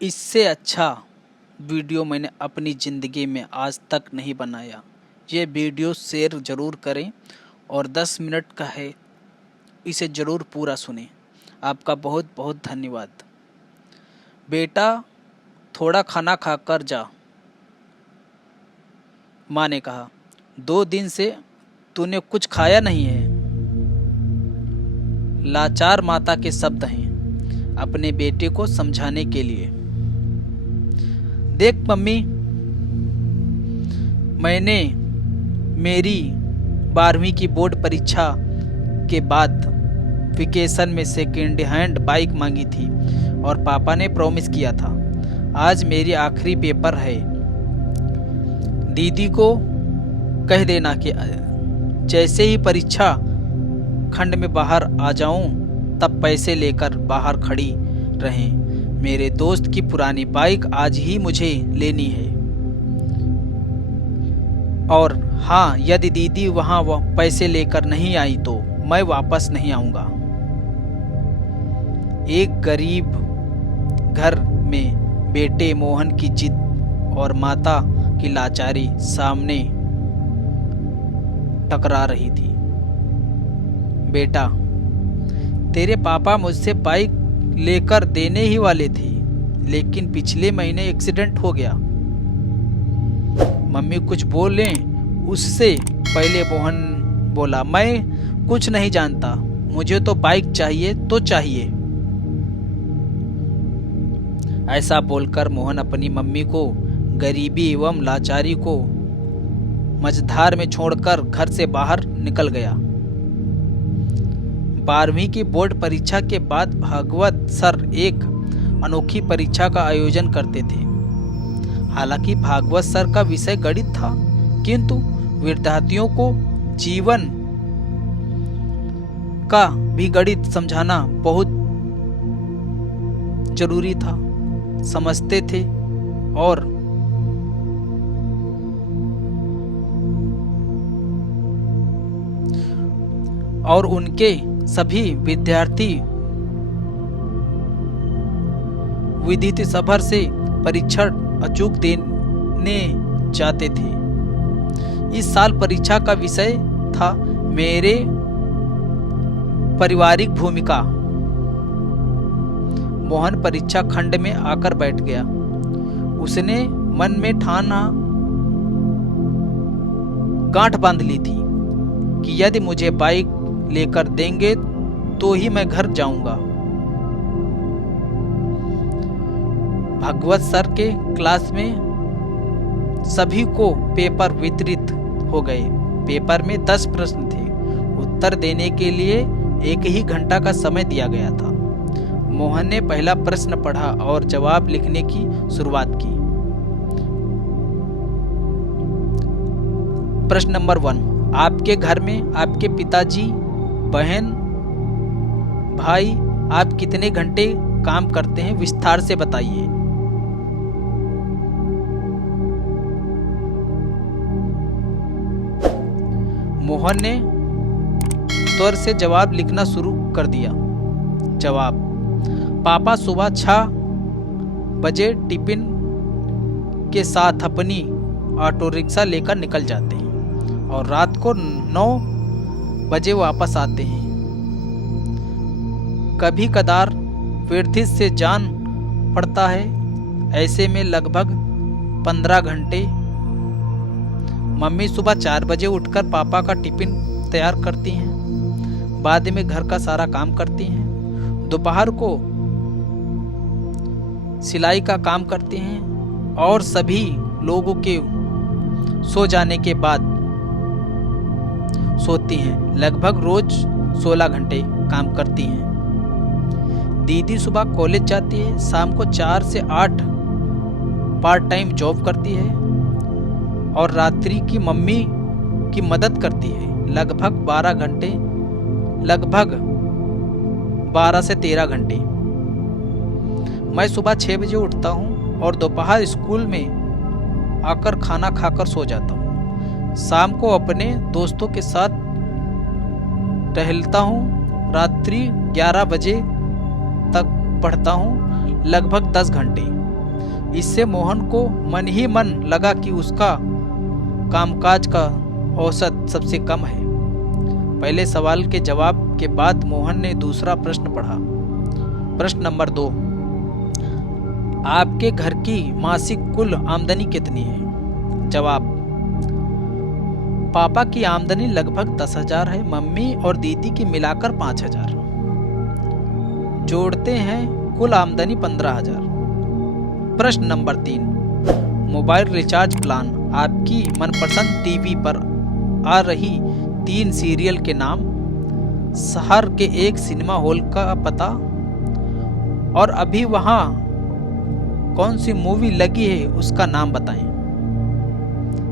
इससे अच्छा वीडियो मैंने अपनी ज़िंदगी में आज तक नहीं बनाया। ये वीडियो शेयर ज़रूर करें और 10 मिनट का है, इसे ज़रूर पूरा सुनें। आपका बहुत बहुत धन्यवाद। बेटा थोड़ा खाना खाकर जा, माँ ने कहा। 2 दिन से तूने कुछ खाया नहीं है। लाचार माता के शब्द हैं अपने बेटे को समझाने के लिए। देख मम्मी, मैंने मेरी 12वीं की बोर्ड परीक्षा के बाद वेकेशन में सेकेंड हैंड बाइक मांगी थी और पापा ने प्रॉमिस किया था। आज मेरी आखिरी पेपर है। दीदी को कह देना कि जैसे ही परीक्षा खंड में बाहर आ जाऊं तब पैसे लेकर बाहर खड़ी रहें। मेरे दोस्त की पुरानी बाइक आज ही मुझे लेनी है। और हाँ, यदि दीदी वहाँ पैसे लेकर नहीं आई तो मैं वापस नहीं आऊँगा। एक गरीब घर में बेटे मोहन की जिद और माता की लाचारी सामने टकरा रही थी। बेटा, तेरे पापा मुझसे बाइक लेकर देने ही वाले थे, लेकिन पिछले महीने एक्सीडेंट हो गया। मम्मी कुछ बोले उससे पहले मोहन बोला, मैं कुछ नहीं जानता, मुझे तो बाइक चाहिए तो चाहिए। ऐसा बोलकर मोहन अपनी मम्मी को गरीबी एवं लाचारी को मझधार में छोड़कर घर से बाहर निकल गया। 12वीं की बोर्ड परीक्षा के बाद भागवत सर एक अनोखी परीक्षा का आयोजन करते थे। हालांकि भागवत सर का विषय गणित था, किंतु विद्यार्थियों को जीवन का भी गणित समझाना बहुत जरूरी था। समझते थे और उनके सभी विद्यार्थी विदित सभर से परीक्षा अचूक देने जाते थे। इस साल परीक्षा का विषय था मेरे पारिवारिक भूमिका। मोहन परीक्षा खंड में आकर बैठ गया। उसने मन में ठाना गांठ बांध ली थी कि यदि मुझे बाइक लेकर देंगे तो ही मैं घर जाऊंगा। भागवत सर के क्लास में सभी को पेपर वितरित हो गए। पेपर में 10 प्रश्न थे। उत्तर देने के लिए 1 ही घंटा का समय दिया गया था। मोहन ने पहला प्रश्न पढ़ा और जवाब लिखने की शुरुआत की। प्रश्न नंबर 1, आपके घर में आपके पिताजी, बहन, भाई आप कितने घंटे काम करते हैं, विस्तार से बताइए। मोहन ने त्वर से जवाब लिखना शुरू कर दिया। जवाब, पापा सुबह 6 बजे टिफिन के साथ अपनी ऑटो रिक्शा लेकर निकल जाते हैं और रात को 9 बजे वापस आते हैं। कभी कदार विद्युत से जान पड़ता है, ऐसे में लगभग 15 घंटे। मम्मी सुबह 4 बजे उठकर पापा का टिफिन तैयार करती हैं, बाद में घर का सारा काम करती हैं, दोपहर को सिलाई का काम करती हैं और सभी लोगों के सो जाने के बाद सोती हैं। लगभग रोज 16 घंटे काम करती हैं। दीदी सुबह कॉलेज जाती है, शाम को 4 से 8 पार्ट टाइम जॉब करती है और रात्रि की मम्मी की मदद करती है। लगभग 12 से 13 घंटे। मैं सुबह 6 बजे उठता हूँ और दोपहर स्कूल में आकर खाना खाकर सो जाता हूँ। शाम को अपने दोस्तों के साथ टहलता हूँ। रात्रि 11 बजे तक पढ़ता हूँ, लगभग 10 घंटे। इससे मोहन को मन ही मन लगा कि उसका कामकाज का औसत सबसे कम है। पहले सवाल के जवाब के बाद मोहन ने दूसरा प्रश्न पढ़ा। प्रश्न नंबर 2, आपके घर की मासिक कुल आमदनी कितनी है? जवाब, पापा की आमदनी लगभग 10,000 है, मम्मी और दीदी की मिलाकर 5,000, जोड़ते हैं कुल आमदनी 15,000। प्रश्न नंबर 3, मोबाइल रिचार्ज प्लान, आपकी मनपसंद टीवी पर आ रही 3 सीरियल के नाम, शहर के एक सिनेमा हॉल का पता और अभी वहां कौन सी मूवी लगी है उसका नाम बताएं।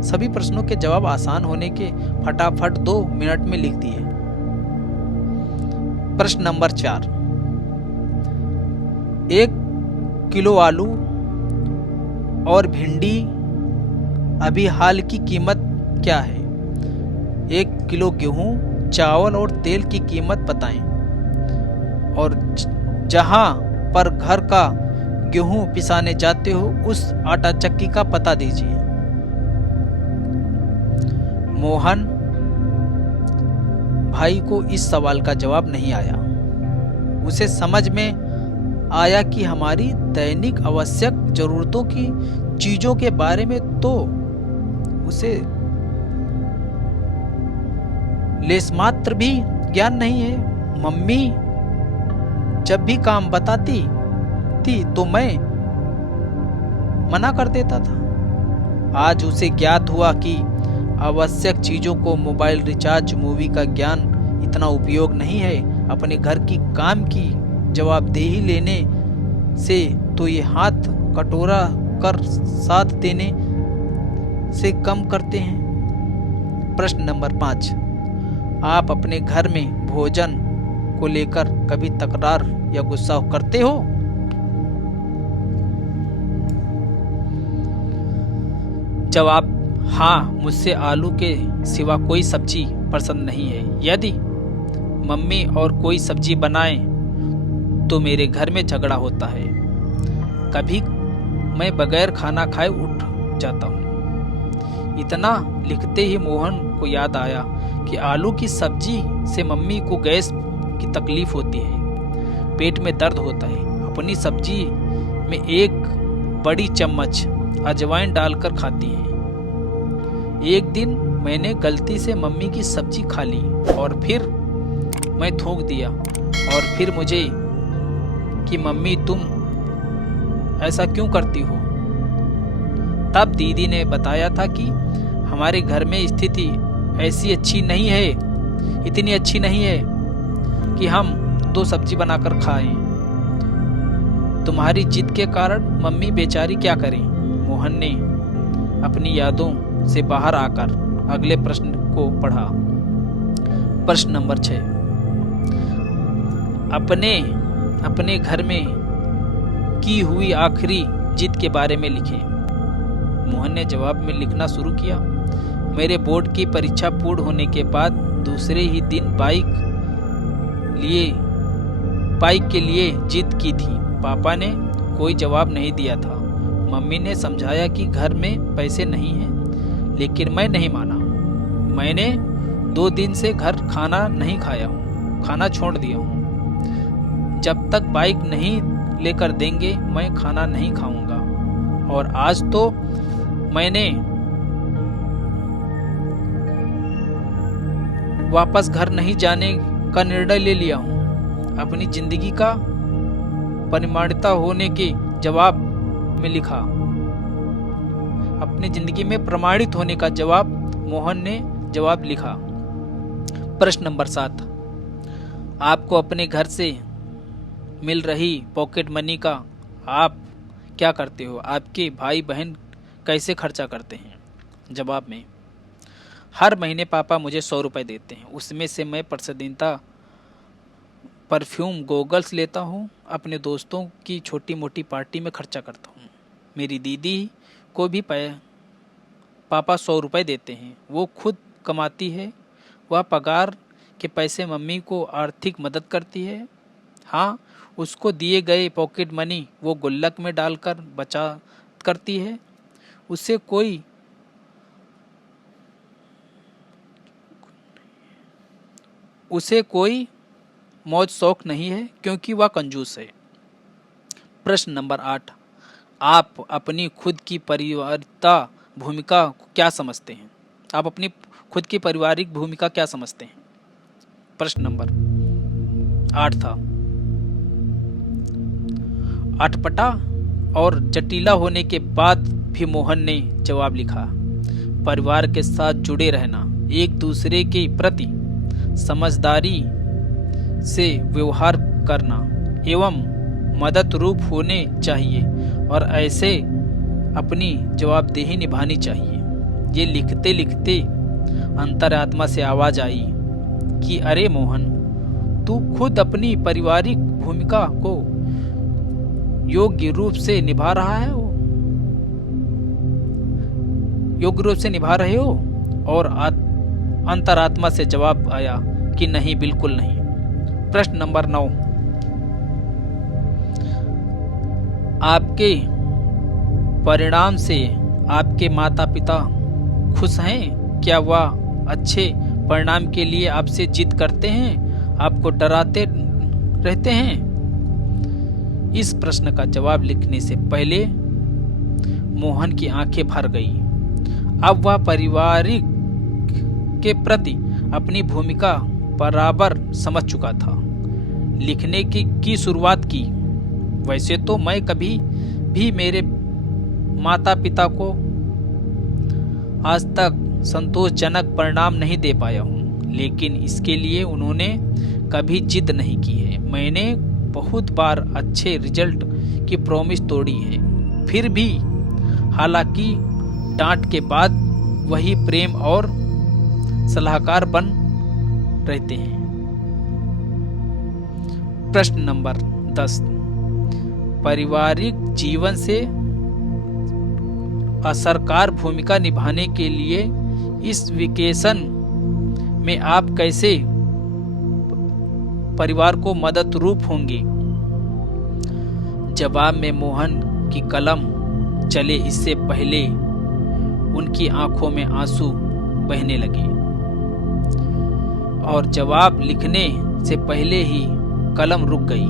सभी प्रश्नों के जवाब आसान होने के फटाफट 2 मिनट में लिख दिए। प्रश्न नंबर 4, 1 किलो आलू और भिंडी अभी हाल की कीमत क्या है? 1 किलो गेहूं, चावल और तेल की कीमत बताएं और जहां पर घर का गेहूं पिसाने जाते हो उस आटा चक्की का पता दीजिए। मोहन भाई को इस सवाल का जवाब नहीं आया। उसे समझ में आया कि हमारी दैनिक आवश्यक जरूरतों की चीजों के बारे में तो उसे लेशमात्र भी ज्ञान नहीं है। मम्मी जब भी काम बताती थी तो मैं मना कर देता था। आज उसे ज्ञात हुआ कि आवश्यक चीजों को मोबाइल रिचार्ज, मूवी का ज्ञान इतना उपयोग नहीं है। अपने घर की काम की जवाबदेही लेने से तो ये हाथ कटोरा कर साथ देने से कम करते हैं। प्रश्न नंबर 5, आप अपने घर में भोजन को लेकर कभी तकरार या गुस्सा करते हो? जवाब, हाँ, मुझसे आलू के सिवा कोई सब्जी पसंद नहीं है। यदि मम्मी और कोई सब्जी बनाए तो मेरे घर में झगड़ा होता है। कभी मैं बगैर खाना खाए उठ जाता हूँ। इतना लिखते ही मोहन को याद आया कि आलू की सब्जी से मम्मी को गैस की तकलीफ होती है, पेट में दर्द होता है। अपनी सब्जी में 1 बड़ी चम्मच अजवाइन डालकर खाती हैं। एक दिन मैंने गलती से मम्मी की सब्जी खा ली और फिर मैं थूक दिया और फिर मुझे कि मम्मी तुम ऐसा क्यों करती हो? तब दीदी ने बताया था कि हमारे घर में स्थिति ऐसी अच्छी नहीं है, इतनी अच्छी नहीं है कि हम 2 सब्जी बनाकर खाएं। तुम्हारी जिद के कारण मम्मी बेचारी क्या करें? मोहन ने अपनी यादों से बाहर आकर अगले प्रश्न को पढ़ा। प्रश्न नंबर 6, अपने घर में की हुई आखिरी जिद के बारे में लिखें। मोहन ने जवाब में लिखना शुरू किया। मेरे बोर्ड की परीक्षा पूर्ण होने के बाद दूसरे ही दिन बाइक के लिए जिद की थी। पापा ने कोई जवाब नहीं दिया था। मम्मी ने समझाया कि घर में पैसे नहीं हैं, लेकिन मैं नहीं माना। मैंने 2 दिन से घर खाना नहीं खाया हूँ, खाना छोड़ दिया हूँ। जब तक बाइक नहीं लेकर देंगे मैं खाना नहीं खाऊंगा। और आज तो मैंने वापस घर नहीं जाने का निर्णय ले लिया हूँ। अपनी जिंदगी का परिमाणिता होने के जवाब में लिखा। अपनी जिंदगी में प्रमाणित होने का जवाब मोहन ने जवाब लिखा। प्रश्न नंबर 7, आपको अपने घर से मिल रही पॉकेट मनी का आप क्या करते हो? आपके भाई बहन कैसे खर्चा करते हैं? जवाब में, हर महीने पापा मुझे 100 रुपये देते हैं। उसमें से मैं प्रतिदिनता परफ्यूम, गॉगल्स लेता हूँ। अपने दोस्तों की छोटी मोटी पार्टी में खर्चा करता हूँ। मेरी दीदी को भी पापा 100 रुपये देते हैं। वो खुद कमाती है। वह पगार के पैसे मम्मी को आर्थिक मदद करती है। हाँ, उसको दिए गए पॉकेट मनी वो गुल्लक में डालकर बचा करती है। उसे कोई मौज शौक नहीं है क्योंकि वह कंजूस है। प्रश्न नंबर 8, आप अपनी खुद की पारिवारिकता भूमिका को क्या समझते हैं? आप अपनी खुद की पारिवारिक भूमिका क्या समझते हैं? प्रश्न नंबर 8 था। अटपटा और जटिला होने के बाद भी मोहन ने जवाब लिखा, परिवार के साथ जुड़े रहना, एक दूसरे के प्रति समझदारी से व्यवहार करना एवं मदद रूप होने चाहिए और ऐसे अपनी जवाबदेही निभानी चाहिए। ये लिखते लिखते अंतरात्मा से आवाज आई कि अरे मोहन, तू खुद अपनी पारिवारिक भूमिका को योग्य रूप से निभा रहे हो? और अंतरात्मा से जवाब आया कि नहीं, बिल्कुल नहीं। प्रश्न नंबर 9, आपके परिणाम से आपके माता पिता खुश हैं? क्या वह अच्छे परिणाम के लिए आपसे जिद करते हैं, आपको डराते रहते हैं? इस प्रश्न का जवाब लिखने से पहले मोहन की आंखें भर गई। अब वह पारिवारिक के प्रति अपनी भूमिका बराबर समझ चुका था। लिखने की शुरुआत की, वैसे तो मैं कभी भी मेरे माता पिता को आज तक संतोषजनक परिणाम नहीं दे पाया हूँ, लेकिन इसके लिए उन्होंने कभी जिद नहीं की है। मैंने बहुत बार अच्छे रिजल्ट की प्रॉमिस तोड़ी है, फिर भी हालांकि डांट के बाद वही प्रेम और सलाहकार बन रहते हैं। प्रश्न नंबर 10, पारिवारिक जीवन से असरकार भूमिका निभाने के लिए इस वेकेशन में आप कैसे परिवार को मदद रूप होंगे? जवाब में मोहन की कलम चले इससे पहले उनकी आंखों में आंसू बहने लगे और जवाब लिखने से पहले ही कलम रुक गई।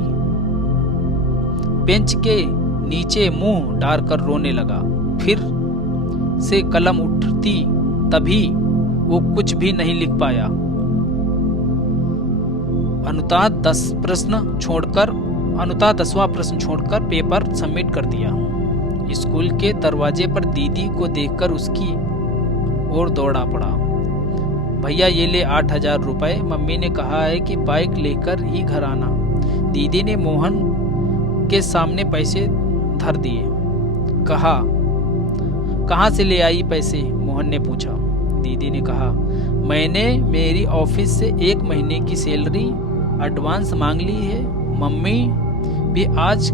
बेंच के नीचे मुंह डालकर रोने लगा। फिर से कलम उठती तभी वो कुछ भी नहीं लिख पाया। अनुता 10वां प्रश्न छोड़कर पेपर सबमिट कर दिया। स्कूल के दरवाजे पर दीदी को देखकर उसकी ओर दौड़ा पड़ा। भैया ये ले 8,000 रुपए, मम्मी ने कहा है कि बाइक लेकर ही घर आना। दीदी ने मोहन के सामने पैसे धर दिए। कहाँ से ले आई पैसे? मोहन ने पूछा। दीदी ने कहा, मैंने मेरी ऑफिस से 1 महीने की सैलरी एडवांस मांग ली है। मम्मी भी आज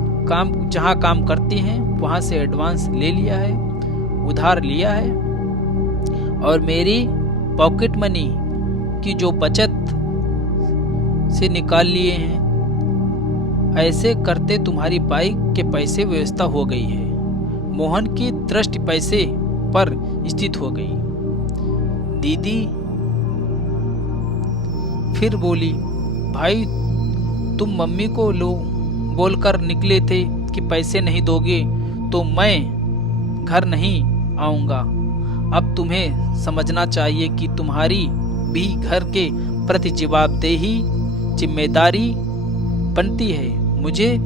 जहाँ काम करती हैं वहाँ से एडवांस ले लिया है, उधार लिया है, और मेरी पॉकेट मनी की जो बचत से निकाल लिए हैं। ऐसे करते तुम्हारी बाइक के पैसे व्यवस्था हो गई है। मोहन की दृष्टि पैसे पर स्थित हो गई। दीदी फिर बोली, भाई तुम मम्मी को बोलकर निकले थे कि पैसे नहीं दोगे तो मैं घर नहीं आऊंगा। अब तुम्हें समझना चाहिए कि तुम्हारी भी घर के प्रति जिम्मेदारी बनती है। मुझे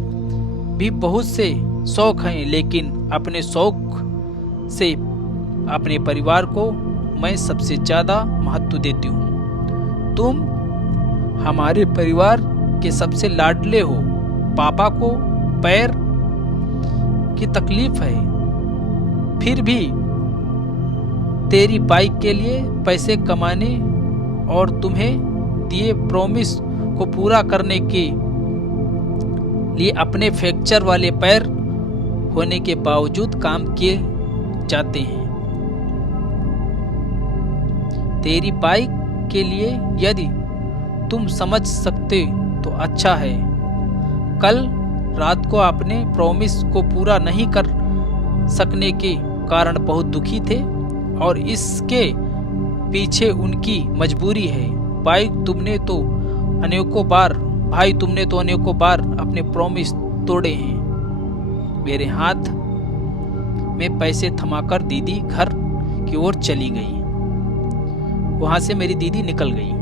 भी बहुत से शौक हैं, लेकिन अपने शौक से अपने परिवार को मैं सबसे ज्यादा महत्व देती हूँ। तुम हमारे परिवार के सबसे लाडले हो। पापा को पैर की तकलीफ है, फिर भी तेरी बाइक के लिए पैसे कमाने और तुम्हें दिए प्रॉमिस को पूरा करने के लिए अपने फ्रैक्चर वाले पैर होने के बावजूद काम किए जाते हैं। तेरी बाइक के लिए यदि तुम समझ सकते तो अच्छा है। कल रात को अपने प्रॉमिस को पूरा नहीं कर सकने के कारण बहुत दुखी थे और इसके पीछे उनकी मजबूरी है। भाई तुमने तो अनेकों बार अपने प्रॉमिस तोड़े हैं। मेरे हाथ में पैसे थमाकर दीदी घर की ओर चली गई। वहां से मेरी दीदी निकल गई।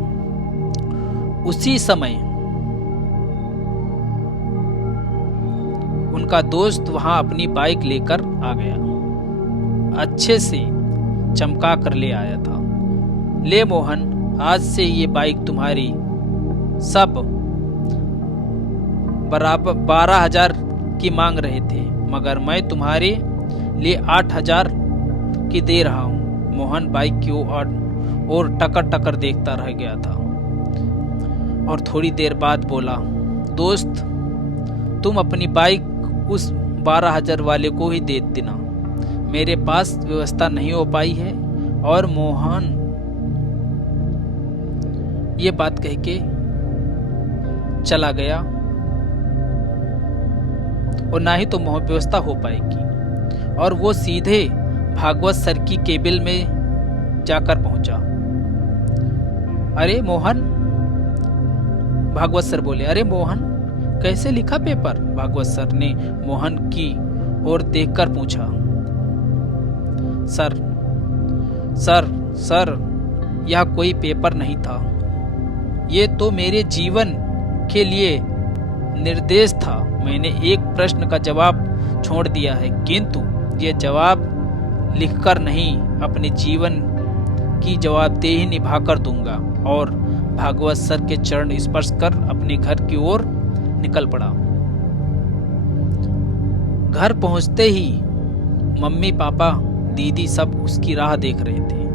उसी समय उनका दोस्त वहां अपनी बाइक लेकर आ गया। अच्छे से चमका कर ले आया था। ले मोहन, आज से ये बाइक तुम्हारी। सब बराबर 12,000 की मांग रहे थे, मगर मैं तुम्हारे लिए 8,000 की दे रहा हूं। मोहन बाइक की ओर टकर टकर देखता रह गया था और थोड़ी देर बाद बोला, दोस्त तुम अपनी बाइक उस 12,000 वाले को ही दे देना। मेरे पास व्यवस्था नहीं हो पाई है। और मोहन ये बात कह के चला गया और ना ही तो व्यवस्था हो पाएगी। और वो सीधे भागवत सर की केबिल में जाकर पहुंचा। अरे मोहन, भागवत सर बोले, अरे मोहन कैसे लिखा पेपर? भागवत सर ने मोहन की ओर देखकर पूछा। सर, यह कोई पेपर नहीं था। ये तो मेरे जीवन के लिए निर्देश था। मैंने एक प्रश्न का जवाब छोड़ दिया है, किंतु ये जवाब लिखकर नहीं, अपने जीवन की जवाबदेही निभाकर दूंगा। और भागवत सर के चरण स्पर्श कर अपने घर की ओर निकल पड़ा। घर पहुंचते ही मम्मी पापा दीदी सब उसकी राह देख रहे थे।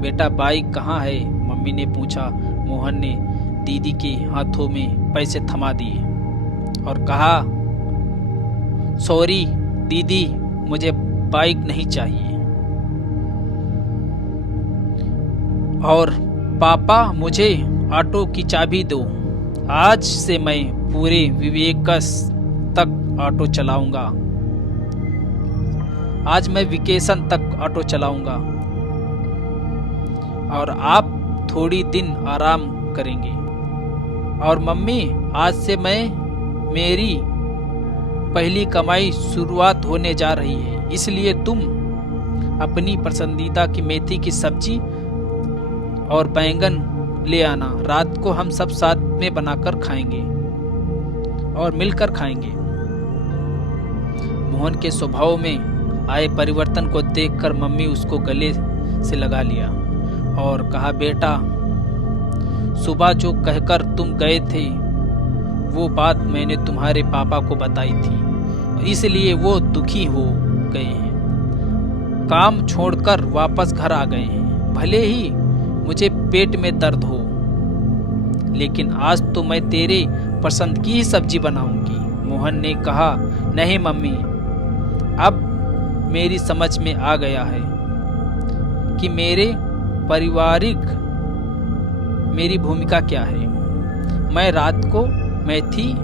बेटा बाइक कहाँ है? मम्मी ने पूछा। मोहन ने दीदी के हाथों में पैसे थमा दिए और कहा, सॉरी दीदी, मुझे बाइक नहीं चाहिए। और पापा मुझे ऑटो की चाबी दो। आज से मैं पूरे विवेकस तक ऑटो चलाऊंगा। आज मैं वेकेशन तक ऑटो चलाऊंगा और आप थोड़ी दिन आराम करेंगे। और मम्मी, आज से मेरी पहली कमाई शुरुआत होने जा रही है, इसलिए तुम अपनी पसंदीदा की मेथी की सब्जी और बैंगन ले आना। रात को हम सब साथ में बनाकर खाएंगे और मिलकर खाएंगे। मोहन के स्वभाव में आए परिवर्तन को देखकर मम्मी उसको गले से लगा लिया और कहा, बेटा सुबह जो कहकर तुम गए थे वो बात मैंने तुम्हारे पापा को बताई थी, इसलिए वो दुखी हो गए हैं। काम छोड़कर वापस घर आ गए हैं। भले ही मुझे पेट में दर्द हो, लेकिन आज तो मैं तेरे पसंद की ही सब्जी बनाऊंगी। मोहन ने कहा, नहीं मम्मी, अब मेरी समझ में आ गया है कि मेरी भूमिका क्या है। मैं रात को मेथी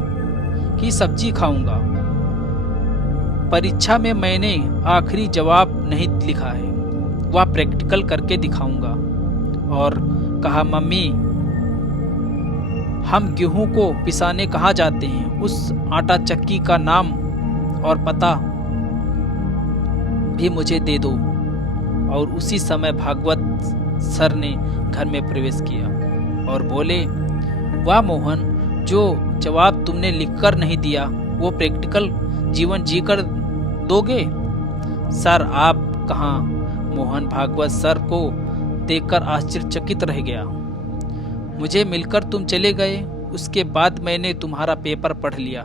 की सब्जी खाऊंगा। परीक्षा में मैंने आखिरी जवाब नहीं लिखा है, वह प्रैक्टिकल करके दिखाऊंगा। और कहा, मम्मी हम गेहूं को पिसाने कहाँ जाते हैं? उस आटा चक्की का नाम और पता भी मुझे दे दो। और उसी समय भागवत सर ने घर में प्रवेश किया और बोले, वाह मोहन, जो जवाब तुमने लिखकर नहीं दिया वो प्रैक्टिकल जीवन जीकर दोगे? सर आप कहाँ? मोहन भागवत सर को देखकर आश्चर्यचकित रह गया। मुझे मिलकर तुम चले गए, उसके बाद मैंने तुम्हारा पेपर पढ़ लिया,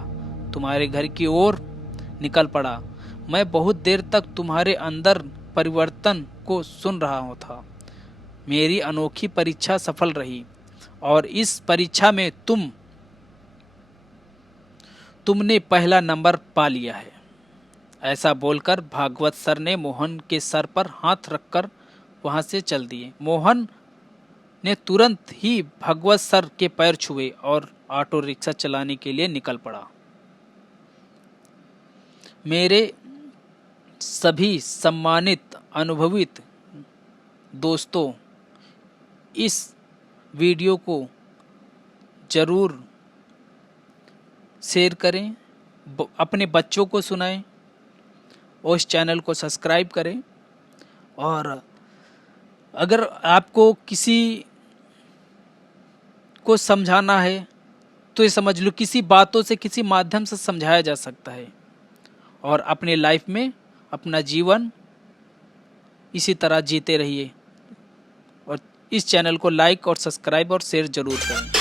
तुम्हारे घर की ओर निकल पड़ा। मैं बहुत देर तक तुम्हारे अंदर परिवर्तन को सुन रहा था। मेरी अनोखी परीक्षा सफल रही और इस परीक्षा में तुमने पहला नंबर पा लिया है। ऐसा बोलकर भागवत सर ने मोहन के सर पर हाथ रखकर वहां से चल दिए। मोहन ने तुरंत ही भागवत सर के पैर छुए और ऑटो रिक्शा चलाने के लिए निकल पड़ा। मेरे सभी सम्मानित अनुभवित दोस्तों इस वीडियो को ज़रूर शेयर करें, अपने बच्चों को सुनाएं और इस चैनल को सब्सक्राइब करें। और अगर आपको किसी को समझाना है तो ये समझ लो किसी बातों से, किसी माध्यम से समझाया जा सकता है। और अपने लाइफ में अपना जीवन इसी तरह जीते रहिए। और इस चैनल को लाइक और सब्सक्राइब और शेयर ज़रूर करें।